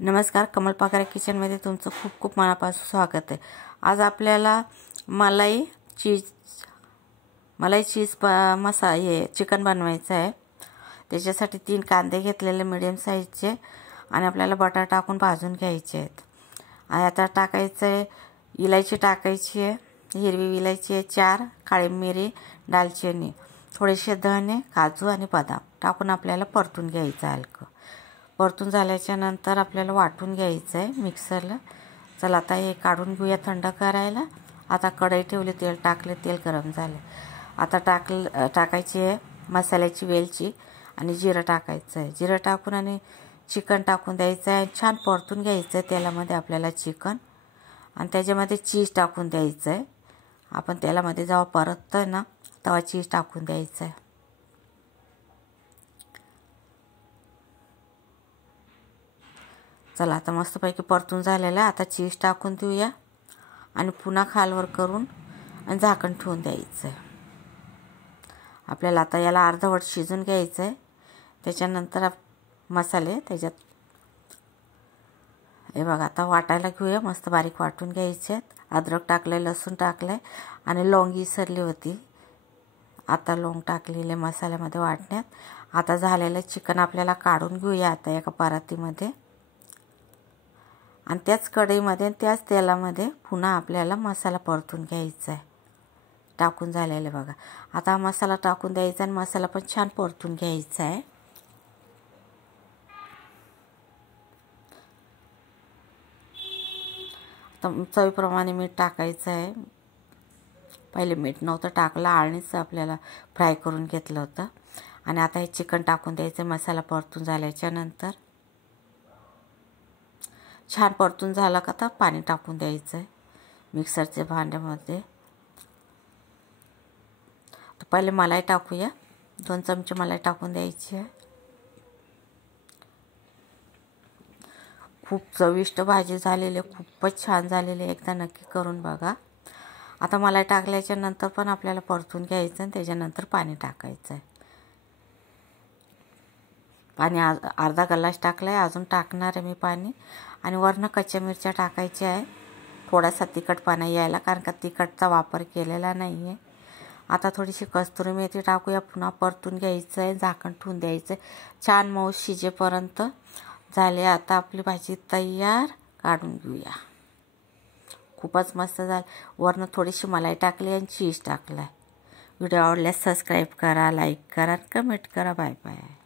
नमस्कार, कमल पाकारे किचनमध्ये तुमचं खूप खूप मनापासून स्वागत आहे। आज आपल्याला मलाई चीज हे चिकन बनवायचं आहे। त्याच्यासाठी 3 कांदे घेतलेले मीडियम साईजचे आणि आपल्याला बटाटा टाकून भाजून घ्यायचे आहेत। आणि आता टाकायचं आहे इलायची टाकायची आहे, हिरवी इलायची आहे 4, काळी मिरी, दालचिनी, थोडेसे धने, काजू आणि बदाम टाकून आपल्याला परतून घ्यायचं आहे। हलकं परतून झाल्याच्या नंतर आपल्याला वाटून घ्यायचं आहे मिक्सरला। चला आता हे काढून घेऊया थंड करायला। आता कढई ठेवली, तेल टाकले, तेल गरम झाले। आता टाकायची आहे मसाल्याची वेलची आणि जिरं टाकायचं आहे। जिरं टाकून आणि चिकन टाकून द्यायचं आहे। छान परतून घ्यायचं आहे तेलामध्ये आपल्याला चिकन, आणि त्याच्यामध्ये चीज टाकून द्यायचं आहे। आपण तेलामध्ये जेव्हा परततोय ना तेव्हा चीज टाकून द्यायचं आहे। चला आता मस्तपैकी परतून झालेला आहे। आता चीज टाकून देऊया आणि पुन्हा खालवर करून आणि झाकण ठेवून द्यायचं आहे। आपल्याला आता याला अर्धवट शिजून घ्यायचं आहे। त्याच्यानंतर मसाले त्याच्यात हे बघा आता वाटायला घेऊया। मस्त बारीक वाटून घ्यायचे आहेत। अद्रक टाकले, लसूण टाकले आणि लवंग विसरली होती, आता लवंग टाकलेले मसाल्यामध्ये वाटण्यात। आता झालेलं चिकन आपल्याला काढून घेऊया आता एका परातीमध्ये, आणि त्याच कढईमध्ये त्याच तेलामध्ये पुन्हा आपल्याला मसाला परतून घ्यायचा आहे। टाकून झालेले बघा। आता मसाला टाकून द्यायचा आणि मसाला पण छान परतून घ्यायचा आहे। आता चवीप्रमाणे मीठ टाकायचं आहे। पहिले मीठ नव्हतं टाकलं, आळणीच आपल्याला फ्राय करून घेतलं होतं। आणि आता हे चिकन टाकून द्यायचं मसाला परतून झाल्याच्या नंतर। छान परतून झालं का आता पाणी टाकून द्यायचं आहे मिक्सरच्या भांड्यामध्ये। तर पहिले मलाई टाकूया, 2 चमचे मलाई टाकून द्यायची आहे। खूप चविष्ट भाजी झालेली, खूपच छान झालेली, एकदा नक्की करून बघा। आता मलाई टाकल्याच्या नंतर पण आपल्याला परतून घ्यायचं आणि त्याच्यानंतर पाणी टाकायचं आहे। पाणी अर्धा ग्लास टाकलं आहे, अजून टाकणार आहे मी पाणी। आणि वरनं कच्च्या मिरच्या टाकायच्या आहे, थोडासा तिखटपणा यायला, कारण का तिखटचा वापर केलेला नाही आहे। आता थोडीशी कस्तुरी मेथी टाकूया, पुन्हा परतून घ्यायचं आहे, झाकण ठेवून द्यायचं आहे। छान मऊ शिजेपर्यंत झाले। आता आपली भाजी तयार, काढून घेऊया। खूपच मस्त झाली। वरनं थोडीशी मलाई टाकली आणि चीज टाकला आहे। व्हिडिओ आवडल्यास सबस्क्राईब करा, लाईक करा, कमेंट करा। Bye bye.